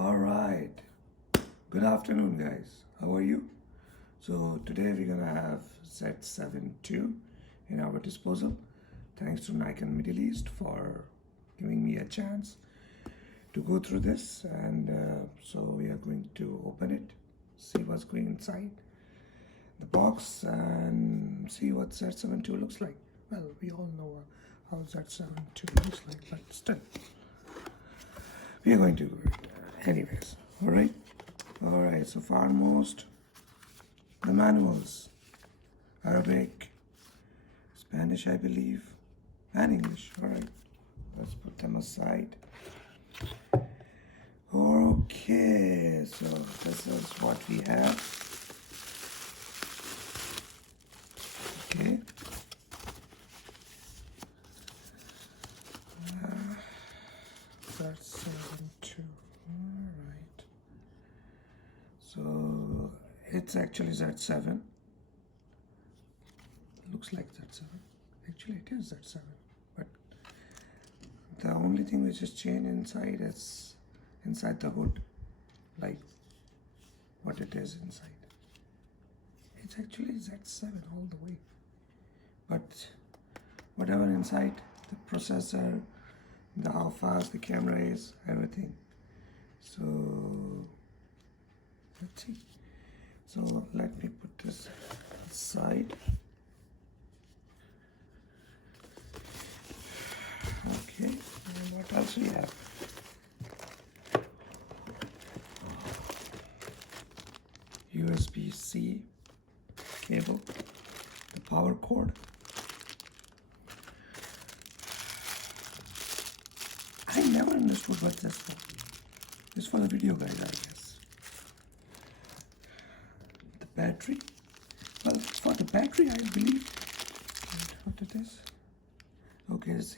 All right. Good afternoon, guys. How are you? So today we're gonna have Z7 II in our disposal. Thanks to Nikon Middle East for giving me a chance to go through this, and so we are going to open it, see what's going inside the box, and see what Z7 II looks like. Well, we all know how Z7 II looks like, but still, we are going to do it anyways. All right. So foremost, the manuals: Arabic, Spanish, I believe, and English. All right, let's put them aside. Okay, so this is what we have. Okay. That's Z7 II. All right. So it's actually Z7. Looks like Z7. Actually, it is Z7. But the only thing which is changed inside is inside the hood, like what it is inside. It's actually Z7 all the way. But whatever inside, the processor, how fast the camera is, everything. So let's see. So let me put this aside. Okay, and what else we have? USB-C cable, the power cord. I never understood what this for. This for the video guys, I guess. The battery. Well, for the battery, I believe. What it is? Okay, it's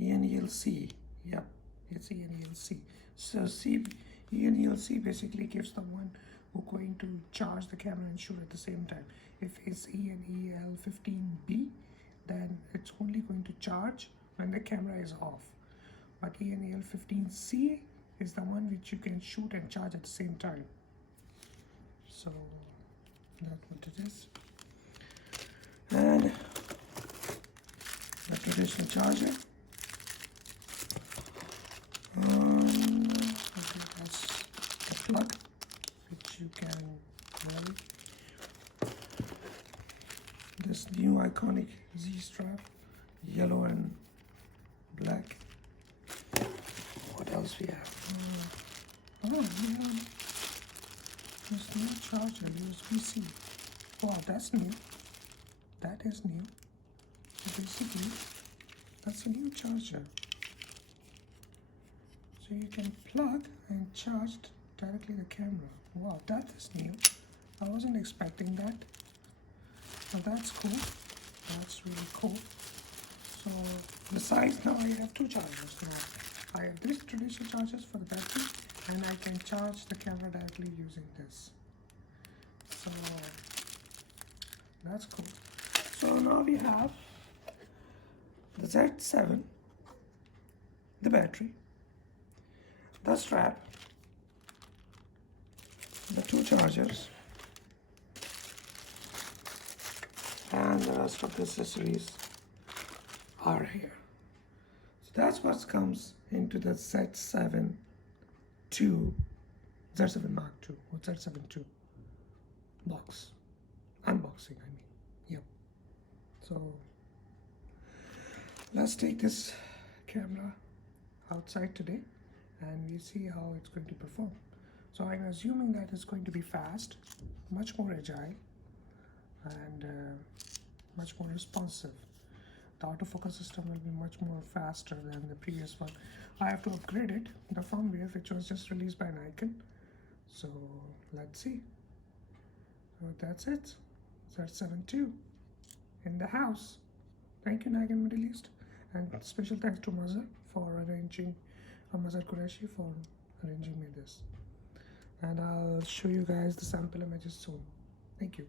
ENELC. Yep, it's ENELC. So ENELC basically gives the one who's going to charge the camera and shoot at the same time. If it's ENEL15B, then it's only going to charge when the camera is off. But ENEL15C is the one which you can shoot and charge at the same time. So that's what it is. And the traditional charger. That's the plug which you can vary. This new iconic Z strap, yellow and black. What else we have? We have this new charger, USB-C. Wow, that's new. That is new. So basically, that's a new charger. So you can plug and charge directly the camera. Wow, that is new. I wasn't expecting that. So that's cool. That's really cool. So besides, now I have two chargers now. I have these traditional chargers for the battery, and I can charge the camera directly using this. So that's cool. So now we have the Z7, the battery, the strap, the two chargers, and the rest of the accessories are here. So that's what comes into the Z7 II, Z7 Mark II, or Z7 II box. Unboxing, I mean. Yep. So let's take this camera outside today and we see how it's going to perform. So I'm assuming that it's going to be fast, much more agile, and much more responsive. The autofocus system will be much more faster than the previous one. I have to upgrade it, the firmware, which was just released by Nikon. So let's see. So that's it. Z7 II in the house. Thank you, Nikon Middle East, and special thanks to Mazhar for arranging, Mazhar Qureshi for arranging me this. And I'll show you guys the sample images soon. Thank you.